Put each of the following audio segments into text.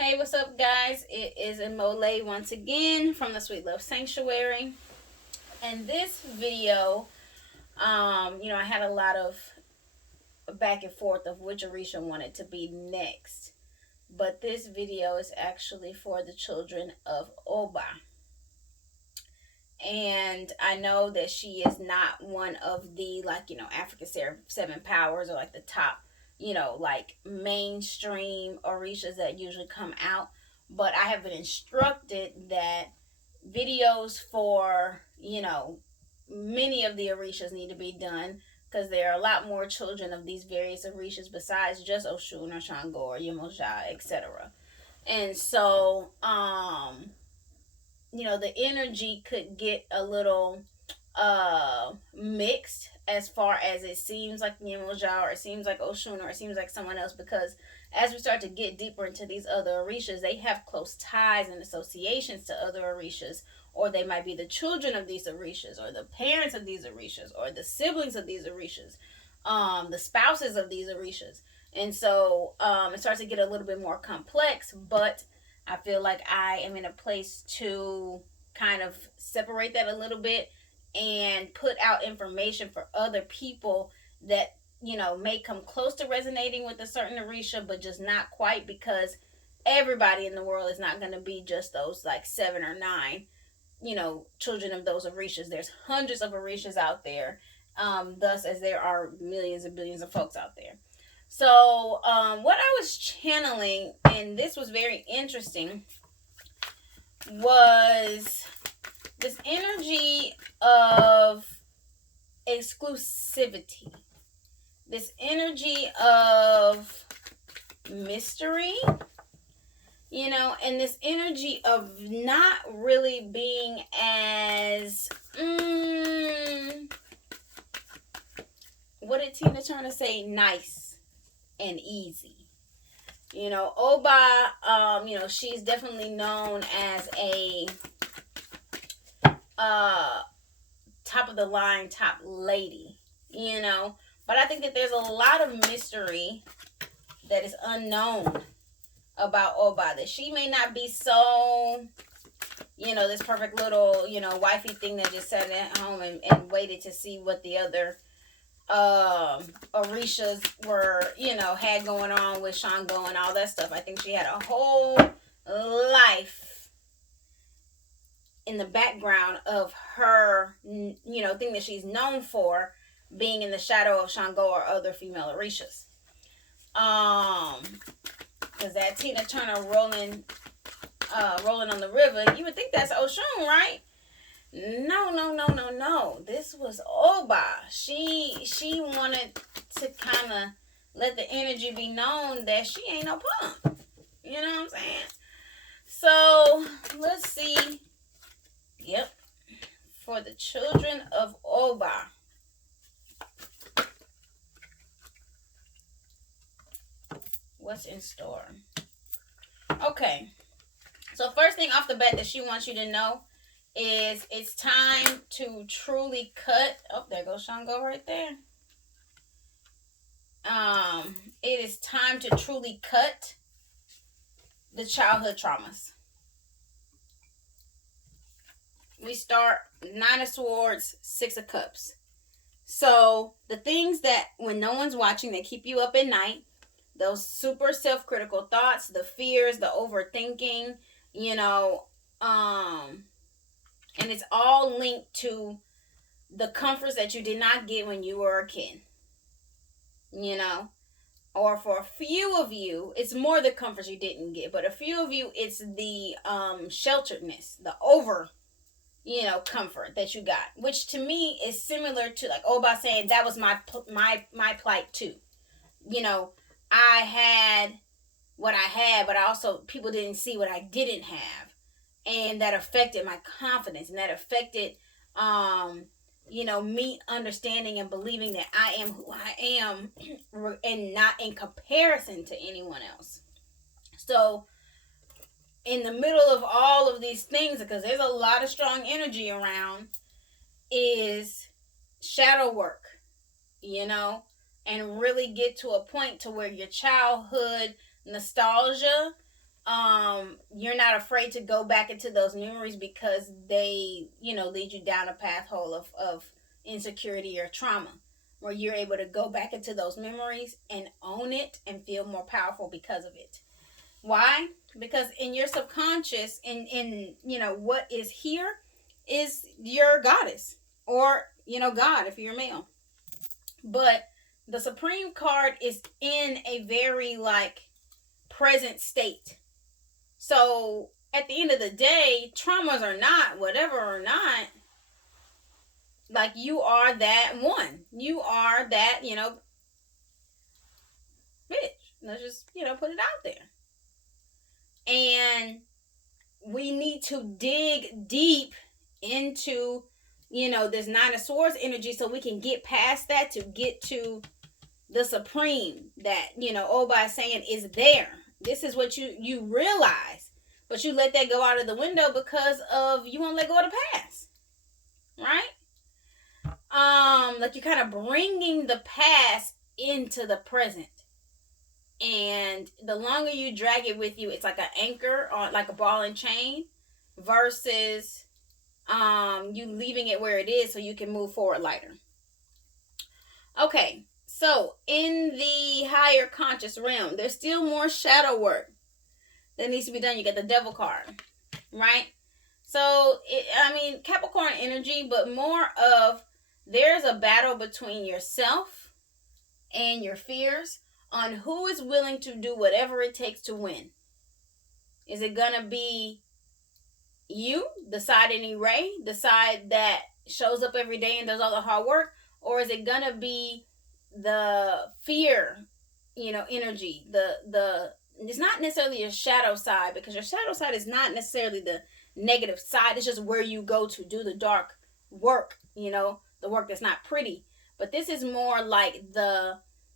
Hey, what's up, guys? It is Imole once again from the Sweet Love Sanctuary. And this video, I had a lot of back and forth of which Orisha wanted to be next. But this video is actually for the children of Oba. And I know that she is not one of the, African Seven Powers or like the top, like mainstream Orishas that usually come out. But I have been instructed that videos for, many of the Orishas need to be done because there are a lot more children of these various Orishas besides just Oshun or Shango or Yemoja, etc. And so, the energy could get a little mixed as far as it seems like Yemoja or it seems like Oshun or it seems like someone else, because as we start to get deeper into these other Orishas, they have close ties and associations to other Orishas, or they might be the children of these Orishas, or the parents of these Orishas, or the siblings of these Orishas, the spouses of these Orishas. And so it starts to get a little bit more complex, but I feel like I am in a place to kind of separate that a little bit and put out information for other people that may come close to resonating with a certain Orisha, but just not quite, because everybody in the world is not going to be just those like 7 or 9 children of those Orishas. There's hundreds of Orishas out there, thus as there are millions and billions of folks out there. So what I was channeling, and this was very interesting, was this energy of exclusivity, this energy of mystery, and this energy of not really being as what did Tina Turner say? Nice and easy. Oba, she's definitely known as a top of the line, top lady, But I think that there's a lot of mystery that is unknown about Oba, that she may not be so, this perfect little, wifey thing that just sat at home and waited to see what the other Orishas were, had going on with Shango and all that stuff. I think she had a whole life in the background of her, thing that she's known for, being in the shadow of Shango or other female Orishas. Because that Tina Turner rolling on the river, you would think that's Oshun, right? No. This was Oba. She wanted to kind of let the energy be known that she ain't no punk. You know what I'm saying? So let's see. Yep. For the children of Oba. What's in store? Okay. So first thing off the bat that she wants you to know is it's time to truly cut. Oh, there goes Shango right there. It is time to truly cut the childhood traumas. We start 9 of Swords, 6 of Cups. So the things that when no one's watching, that keep you up at night, those super self-critical thoughts, the fears, the overthinking, and it's all linked to the comforts that you did not get when you were a kid. Or for a few of you, it's more the comforts you didn't get, but a few of you, it's the shelteredness, the over, comfort that you got, which to me is similar to like Oba saying that was my plight too. I had what I had, but I also, people didn't see what I didn't have, and that affected my confidence, and that affected me understanding and believing that I am who I am and not in comparison to anyone else. So in the middle of all of these things, because there's a lot of strong energy around, is shadow work, and really get to a point to where your childhood nostalgia you're not afraid to go back into those memories because they, lead you down a path hole of insecurity or trauma, where you're able to go back into those memories and own it and feel more powerful because of it. Why? Because in your subconscious, in what is here is your goddess, or God if you're male. But the Supreme card is in a very like present state. So at the end of the day, traumas or not, whatever or not, like you are that one. You are that, bitch. Let's just, put it out there. And we need to dig deep into, this Nine of Swords energy so we can get past that to get to the Supreme that, Oba is saying is there. This is what you realize. But you let that go out of the window because of you won't let go of the past. Right? Like you're kind of bringing the past into the present. And the longer you drag it with you, it's like an anchor on like a ball and chain versus you leaving it where it is so you can move forward lighter. Okay, so in the higher conscious realm, there's still more shadow work that needs to be done. You get the Devil card, right? So, Capricorn energy, but more of there's a battle between yourself and your fears on who is willing to do whatever it takes to win. Is it going to be you, the side in Ray, the side that shows up every day and does all the hard work? Or is it going to be the fear, energy, the it's not necessarily your shadow side, because your shadow side is not necessarily the negative side. It's just where you go to do the dark work, the work that's not pretty. But this is more like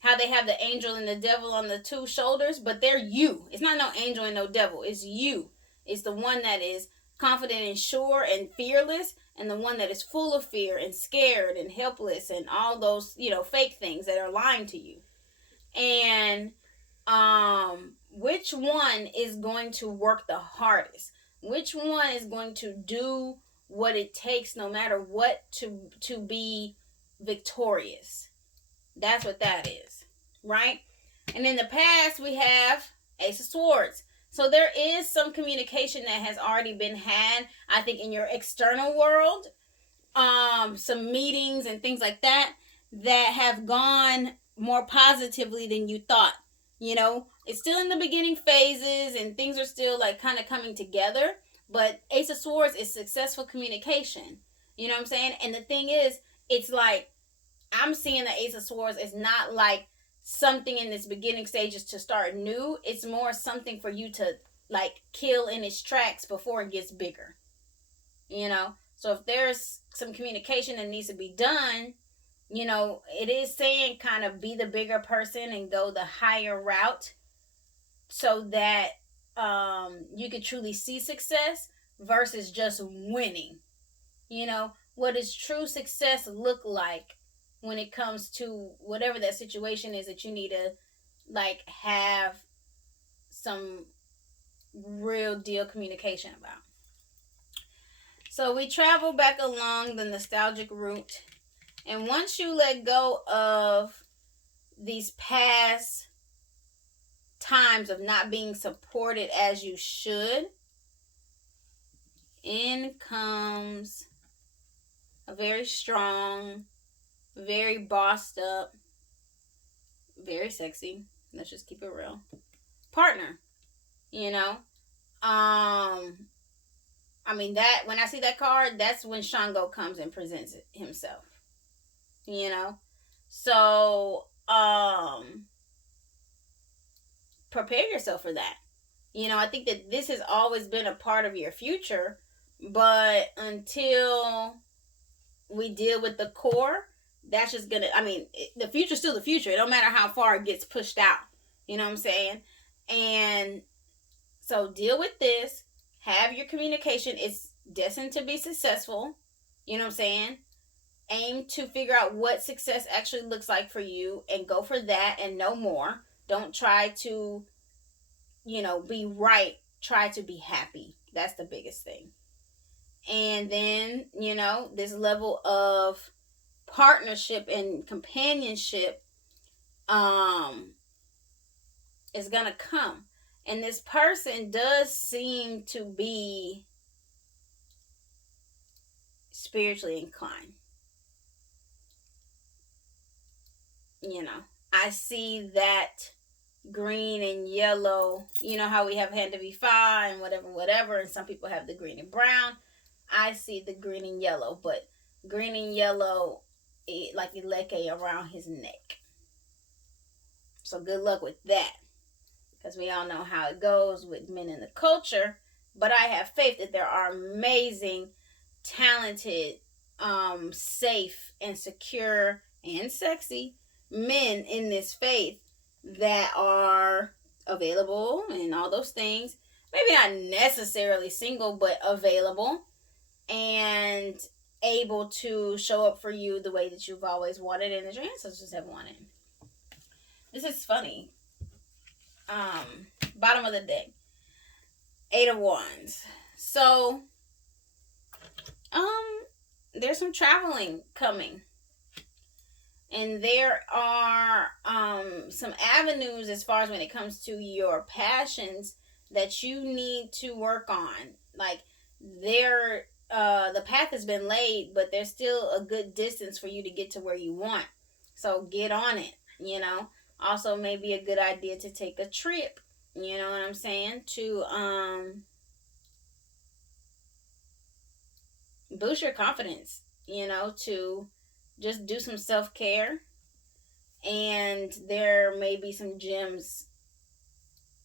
how they have the angel and the devil on the two shoulders, but they're you. It's not no angel and no devil. It's you. It's the one that is confident and sure and fearless, and the one that is full of fear and scared and helpless and all those, fake things that are lying to you. And which one is going to work the hardest? Which one is going to do what it takes no matter what to be victorious? That's what that is, right? And in the past, we have Ace of Swords. So there is some communication that has already been had, I think, in your external world. Some meetings and things like that have gone more positively than you thought. It's still in the beginning phases and things are still like kind of coming together. But Ace of Swords is successful communication. You know what I'm saying? And the thing is, it's like, I'm seeing the Ace of Swords is not like something in this beginning stages to start new. It's more something for you to like kill in its tracks before it gets bigger. So if there's some communication that needs to be done, it is saying kind of be the bigger person and go the higher route so that you could truly see success versus just winning. What does true success look like when it comes to whatever that situation is that you need to like have some real deal communication about? So we travel back along the nostalgic route, and once you let go of these past times of not being supported as you should, in comes a very strong, very bossed up, very sexy, let's just keep it real, partner. That when I see that card, that's when Shango comes and presents it himself. So prepare yourself for that. I think that this has always been a part of your future, but until we deal with the core, that's just gonna, the future's still the future. It don't matter how far it gets pushed out. You know what I'm saying? And so deal with this. Have your communication. It's destined to be successful. You know what I'm saying? Aim to figure out what success actually looks like for you and go for that and no more. Don't try to, be right try to be happy. That's the biggest thing. And then, this level of partnership and companionship is gonna come. And this person does seem to be spiritually inclined. I see that green and yellow. You know how we have hand to be fire and whatever, and some people have the green and brown. I see the green and yellow, but green and yellow, like Ileke around his neck. So good luck with that, because we all know how it goes with men in the culture. But I have faith that there are amazing, talented, safe and secure and sexy men in this faith that are available and all those things. Maybe not necessarily single, but available and able to show up for you the way that you've always wanted and that your ancestors have wanted. This is funny. Bottom of the deck, 8 of Wands. So there's some traveling coming, and there are some avenues as far as when it comes to your passions that you need to work on. Like, the path has been laid, but there's still a good distance for you to get to where you want. So get on it. Also, maybe a good idea to take a trip. You know what I'm saying? To boost your confidence. To just do some self-care. And there may be some gems,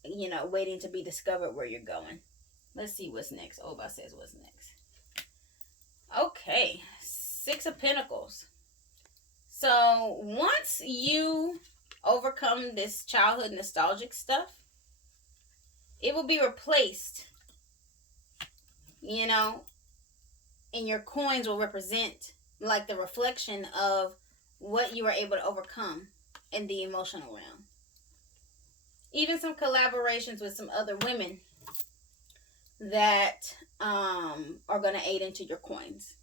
waiting to be discovered where you're going. Let's see what's next. Oba says what's next. Okay, 6 of Pentacles. So once you overcome this childhood nostalgic stuff, it will be replaced, and your coins will represent like the reflection of what you were able to overcome in the emotional realm. Even some collaborations with some other women that are going to aid into your coins.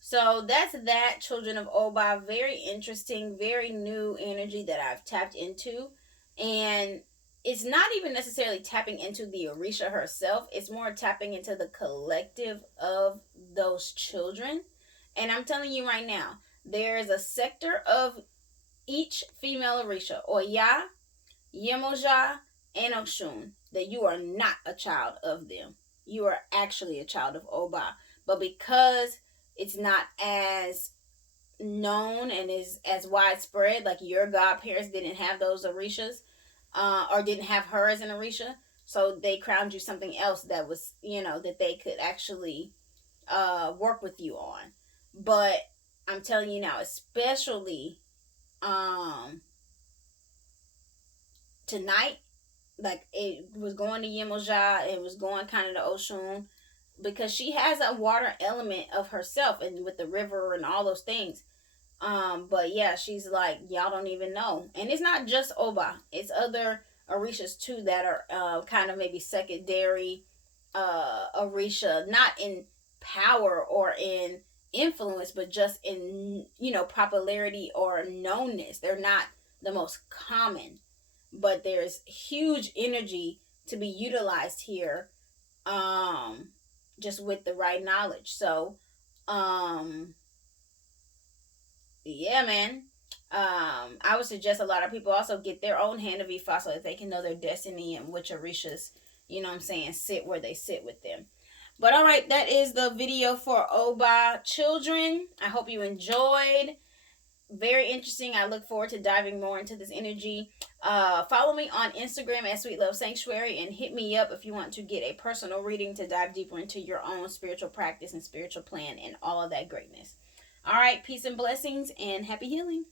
So that's that, children of Oba. Very interesting, very new energy that I've tapped into. And it's not even necessarily tapping into the Orisha herself. It's more tapping into the collective of those children. And I'm telling you right now, there is a sector of each female Orisha, Oya, Yemoja, and Oshun, that you are not a child of them. You are actually a child of Oba. But because it's not as known and is as widespread, like your godparents didn't have those Orishas, or didn't have her as an Orisha, so they crowned you something else that was, that they could actually work with you on. But I'm telling you now, especially tonight, like it was going to Yemoja, it was going kind of to Oshun, because she has a water element of herself, and with the river and all those things. But yeah, she's like, y'all don't even know. And it's not just Oba, it's other Orishas too that are kind of maybe secondary Orisha, not in power or in influence, but just in, popularity or knownness. They're not the most common, but there's huge energy to be utilized here, just with the right knowledge. So yeah, man. I would suggest a lot of people also get their own hand of Ifa so that they can know their destiny and which Orishas, sit where they sit with them. But all right, that is the video for Oba children. I hope you enjoyed. Very interesting. I look forward to diving more into this energy. Follow me on Instagram at Sweet Love Sanctuary, and hit me up if you want to get a personal reading to dive deeper into your own spiritual practice and spiritual plan and all of that greatness. All right, peace and blessings and happy healing.